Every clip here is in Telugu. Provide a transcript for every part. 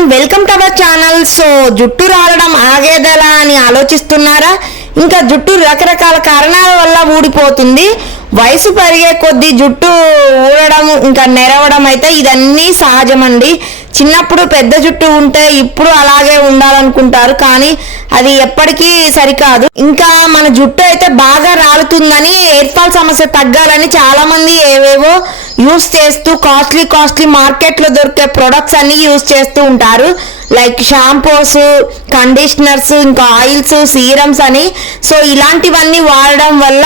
Everyone, welcome to our channel. So జుట్టు రాలడం ఆగేదలా అని ఆలోచిస్తున్నారా? ఇంకా జుట్టు రకరకాల కారణాల వల్ల ఊడిపోతుంది. వయసు పెరిగే కొద్దీ జుట్టు ఊడడం ఇంకా నెరవడం అయితే ఇదన్నీ సహజమండి. చిన్నప్పుడు పెద్ద జుట్టు ఉంటే ఇప్పుడు అలాగే ఉండాలనుకుంటారు, కానీ అది ఎప్పటికీ సరికాదు. ఇంకా మన జుట్టు అయితే బాగా రాలుతుందని, హెయిర్ ఫాల్ సమస్య తగ్గాలని చాలా మంది ఏవేవో యూస్ చేస్తూ కాస్ట్లీ మార్కెట్లో దొరికే ప్రొడక్ట్స్ అన్ని యూస్ చేస్తూ ఉంటారు. లైక్ షాంపూస్, కండిషనర్స్, ఇంకా ఆయిల్స్, సీరమ్స్ అని. సో ఇలాంటివన్నీ వాడడం వల్ల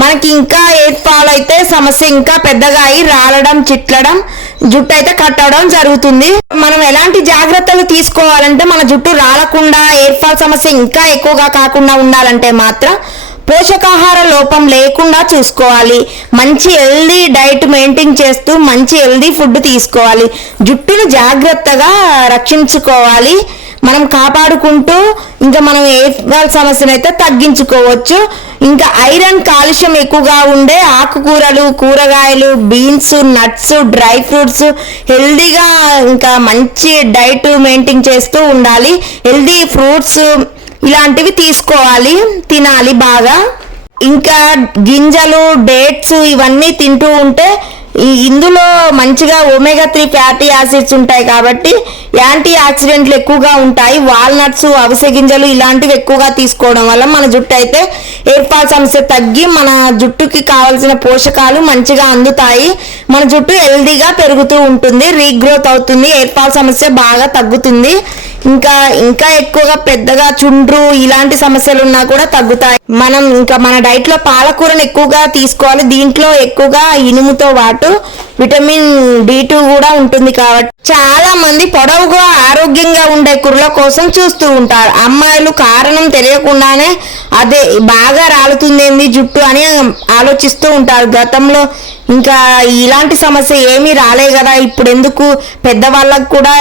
మనకి ఇంకా హెయిర్ ఫాల్ అయితే సమస్య ఇంకా పెద్దగా అయి రాలడం, చిట్లడం, జుట్టు అయితే కట్ అవడం జరుగుతుంది. మనం ఎలాంటి జాగ్రత్తలు తీసుకోవాలంటే మన జుట్టు రాలకుండా, హెయిర్ ఫాల్ సమస్య ఇంకా ఎక్కువగా కాకుండా ఉండాలంటే మాత్రం పోషకాహార లోపం లేకుండా చూసుకోవాలి. మంచి హెల్దీ డైట్ మెయింటైన్ చేస్తూ మంచి హెల్దీ ఫుడ్ తీసుకోవాలి. జుట్టును జాగ్రత్తగా రక్షించుకోవాలి. మనం కాపాడుకుంటూ ఇంకా మనం హెయిర్ ఫాల్ సమస్యను అయితే తగ్గించుకోవచ్చు. ఇంకా ఐరన్, కాల్షియం ఎక్కువగా ఉండే ఆకుకూరలు, కూరగాయలు, బీన్స్, నట్స్, డ్రై ఫ్రూట్స్ హెల్దీగా ఇంకా మంచి డైట్ మెయింటైన్ చేస్తూ ఉండాలి. హెల్దీ ఫ్రూట్స్ ఇలాంటివి తీసుకోవాలి, తినాలి బాగా. ఇంకా గింజలు, డేట్స్ ఇవన్నీ తింటూ ఉంటే ఇందులో మంచిగా ఒమేగా 3 ఫ్యాటీ యాసిడ్స్ ఉంటాయి కాబట్టి యాంటీ ఆక్సిడెంట్లు ఎక్కువగా ఉంటాయి. వాల్నట్స్, అవిసె గింజలు ఇలాంటివి ఎక్కువగా తీసుకోవడం వల్ల మన జుట్టు అయితే హెయిర్ ఫాల్ సమస్య తగ్గి మన జుట్టుకి కావాల్సిన పోషకాలు మంచిగా అందుతాయి. మన జుట్టు హెల్దీగా పెరుగుతూ ఉంటుంది, రీగ్రోత్ అవుతుంది, హెయిర్ ఫాల్ సమస్య బాగా తగ్గుతుంది. ఇంకా ఎక్కువగా పెద్దగా చుండ్రు ఇలాంటి సమస్యలు ఉన్నా కూడా తగ్గుతాయి. మనం ఇంకా మన డైట్ లో పాలకూరను ఎక్కువగా తీసుకోవాలి. దీంట్లో ఎక్కువగా ఇనుముతో పాటు విటమిన్ D2 కూడా ఉంటుంది కాబట్టి చాలా మంది పొడవుగా ఆరోగ్యంగా ఉండే కుర్రల కోసం చూస్తూ ఉంటారు. అమ్మాయిలు కారణం తెలియకుండానే అదే బాగా రాలుతుందేంది జుట్టు అని ఆలోచిస్తూ ఉంటారు. గతంలో ఇంకా ఇలాంటి సమస్య ఏమీ రాలే కదా, ఇప్పుడు ఎందుకు పెద్దవాళ్ళకు కూడా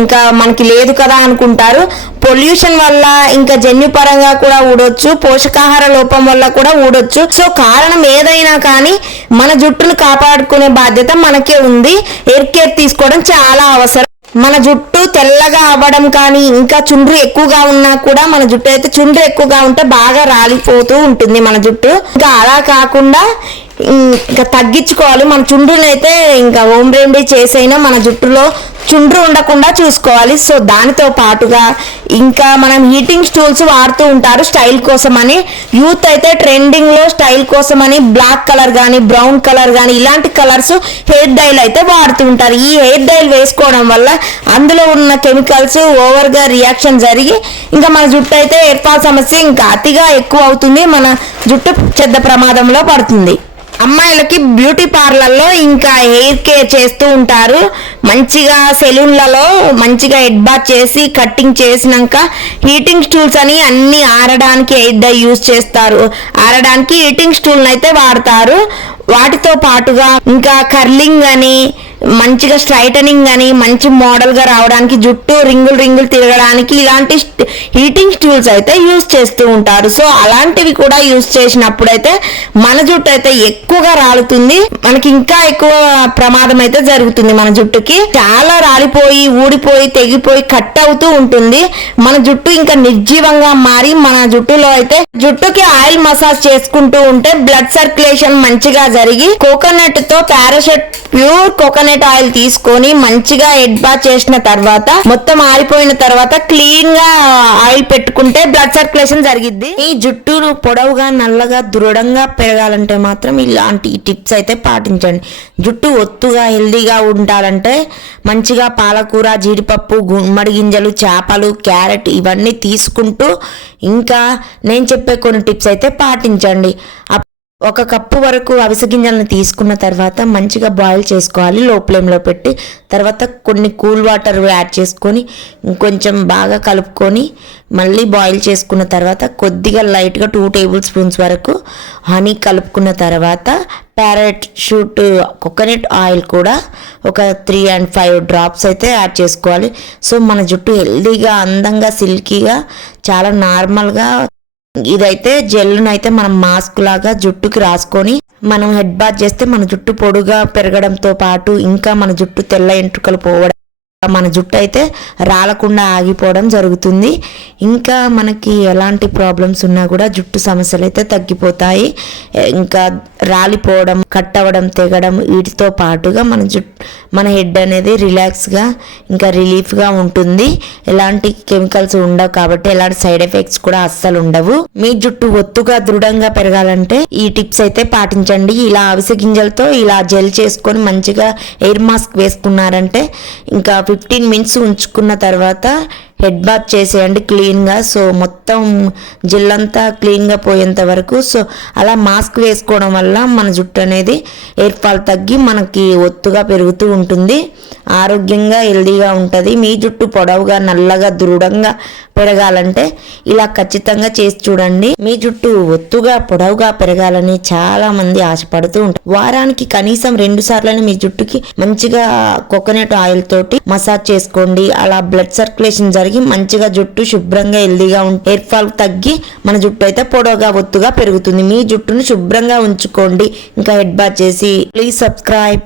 ఇంకా మనకి లేదు కదా అనుకుంటారు. పొల్యూషన్ వల్ల ఇంకా జన్యుపరంగా కూడా ఊడొచ్చు, పోషకాహార లోపం వల్ల కూడా ఊడొచ్చు. సో కారణం ఏదైనా కానీ మన జుట్టును కాపాడుకునే బాధ్యత మనకే ఉంది. హెయిర్ కేర్ తీసుకోవడం చాలా అవసరం. మన జుట్టు తెల్లగా అవ్వడం కానీ ఇంకా చుండ్రు ఎక్కువగా ఉన్నా కూడా మన జుట్టు అయితే చుండ్రు ఎక్కువగా ఉంటే బాగా రాలిపోతూ ఉంటుంది మన జుట్టు. ఇంకా అలా కాకుండా ఇంకా తగ్గించుకోవాలి. మన చుండ్రుని అయితే ఇంకా హోమ్ రెమెడీ చేసైనా మన జుట్టులో చుండ్రు ఉండకుండా చూసుకోవాలి. సో దానితో పాటుగా ఇంకా మనం హీటింగ్ స్టూల్స్ వాడుతూ ఉంటారు స్టైల్ కోసం అని. యూత్ అయితే ట్రెండింగ్ లో స్టైల్ కోసం అని బ్లాక్ కలర్ కానీ, బ్రౌన్ కలర్ కానీ ఇలాంటి కలర్స్ హెయిర్ డైల్ అయితే వాడుతూ ఉంటారు. ఈ హెయిర్ డైల్ వేసుకోవడం వల్ల అందులో ఉన్న కెమికల్స్ ఓవర్ గా రియాక్షన్ జరిగి ఇంకా మన జుట్టు అయితే హెయిర్ ఫాల్ సమస్య ఇంకా అతిగా ఎక్కువ అవుతుంది. మన జుట్టు చెడ్డ ప్రమాదంలో పడుతుంది. అమ్మాయిలకి బ్యూటీ పార్లర్లో ఇంకా హెయిర్ కేర్ చేస్తూ ఉంటారు. మంచిగా సెలూన్లలో మంచిగా హెడ్ బాత్ చేసి కట్టింగ్ చేసినాక హీటింగ్ స్టూల్స్ అని అన్ని ఆరడానికి హెయిర్ డై యూజ్ చేస్తారు. ఆరడానికి హీటింగ్ స్టూల్ అయితే వాడతారు. వాటితో పాటుగా ఇంకా కర్లింగ్ అని, మంచిగా స్ట్రైటనింగ్ అని, మంచి మోడల్ గా రావడానికి, జుట్టు రింగులు తిరగడానికి ఇలాంటి హీటింగ్ స్టూల్స్ అయితే యూజ్ చేస్తూ ఉంటారు. సో అలాంటివి కూడా యూజ్ చేసినప్పుడైతే మన జుట్టు అయితే ఎక్కువగా రాలుతుంది, మనకి ఇంకా ఎక్కువ ప్రమాదం అయితే జరుగుతుంది. మన జుట్టుకి చాలా రాలిపోయి, ఊడిపోయి, తెగిపోయి కట్ అవుతూ ఉంటుంది. మన జుట్టు ఇంకా నిర్జీవంగా మారి మన జుట్టులో అయితే జుట్టుకి ఆయిల్ మసాజ్ చేసుకుంటూ ఉంటే బ్లడ్ సర్క్యులేషన్ మంచిగా జరిగి కోకోనట్ తో పారాషూట్ ప్యూర్ కోకోనట్ ఆయిల్ తీసుకొని మంచిగా హెడ్ బాత్ చేసిన తర్వాత మొత్తం ఆరిపోయిన తర్వాత క్లీన్ గా ఆయిల్ పెట్టుకుంటే బ్లడ్ సర్క్యులేషన్ జరిగిద్ది. ఈ జుట్టును పొడవుగా, నల్లగా, దృఢంగా పెరగాలంటే మాత్రం ఇలాంటి టిప్స్ అయితే పాటించండి. జుట్టు ఒత్తుగా హెల్దీగా ఉండాలంటే మంచిగా పాలకూర, జీడిపప్పు, గుమ్మడి గింజలు, చేపలు, క్యారెట్ ఇవన్నీ తీసుకుంటూ ఇంకా నేను చెప్పే కొన్ని టిప్స్ అయితే పాటించండి. 1 కప్పు వరకు అవిసె గింజలను తీసుకున్న తర్వాత మంచిగా బాయిల్ చేసుకోవాలి లో ఫ్లేమ్లో పెట్టి. తర్వాత కొన్ని కూల్ వాటర్ యాడ్ చేసుకొని ఇంకొంచెం బాగా కలుపుకొని మళ్ళీ బాయిల్ చేసుకున్న తర్వాత కొద్దిగా లైట్గా 2 టేబుల్ స్పూన్స్ వరకు హనీ కలుపుకున్న తర్వాత పారాషూట్ కోకోనట్ ఆయిల్ కూడా ఒక 3 and 5 డ్రాప్స్ అయితే యాడ్ చేసుకోవాలి. సో మన జుట్టు హెల్దీగా, అందంగా, సిల్కీగా, చాలా నార్మల్గా ఇదైతే జెల్ను అయితే మనం మాస్క్ లాగా జుట్టుకి రాసుకొని మనం హెడ్ బాత్ చేస్తే మన జుట్టు పొడుగా పెరగడంతో పాటు ఇంకా మన జుట్టు తెల్ల ఎంట్రుకలు పోవడం మన జుట్టు అయితే రాలకుండా ఆగిపోవడం జరుగుతుంది. ఇంకా మనకి ఎలాంటి ప్రాబ్లమ్స్ ఉన్నా కూడా జుట్టు సమస్యలు అయితే తగ్గిపోతాయి. ఇంకా రాలిపోవడం, కట్ అవ్వడం, తెగడం వీటితో పాటుగా మన హెడ్ అనేది రిలాక్స్గా ఇంకా రిలీఫ్గా ఉంటుంది. ఎలాంటి కెమికల్స్ ఉండవు కాబట్టి ఎలాంటి సైడ్ ఎఫెక్ట్స్ కూడా అస్సలు ఉండవు. మీ జుట్టు ఒత్తుగా దృఢంగా పెరగాలంటే ఈ టిప్స్ అయితే పాటించండి. ఇలా అవిసె గింజలతో ఇలా జెల్ చేసుకొని మంచిగా ఎయిర్ మాస్క్ వేసుకున్నారంటే ఇంకా 15 మినిట్స్ ఉంచుకున్న తర్వాత హెడ్ బాత్ చేసేయండి క్లీన్గా. సో మొత్తం జిల్లంతా క్లీన్గా పోయేంత వరకు. సో అలా మాస్క్ వేసుకోవడం వల్ల మన జుట్టు అనేది ఎయిర్ ఫాల్ తగ్గి మనకి ఒత్తుగా పెరుగుతూ ఉంటుంది. ఆరోగ్యంగా హెల్దీగా ఉంటుంది. మీ జుట్టు పొడవుగా నల్లగా దృఢంగా పెరగాలంటే ఇలా ఖచ్చితంగా చేసి చూడండి. మీ జుట్టు ఒత్తుగా పొడవుగా పెరగాలని చాలా మంది ఆశపడుతూ ఉంటారు. వారానికి కనీసం 2 సార్లు మీ జుట్టుకి మంచిగా కోకోనట్ ఆయిల్ తోటి మసాజ్ చేసుకోండి. అలా బ్లడ్ సర్క్యులేషన్ జరిగి మంచిగా జుట్టు శుభ్రంగా హెల్దీగా హెయిర్ ఫాల్ తగ్గి మన జుట్టు అయితే పొడవుగా ఒత్తుగా పెరుగుతుంది. మీ జుట్టును శుభ్రంగా ఉంచుకోండి ఇంకా హెడ్ బాత్ చేసి. Please subscribe.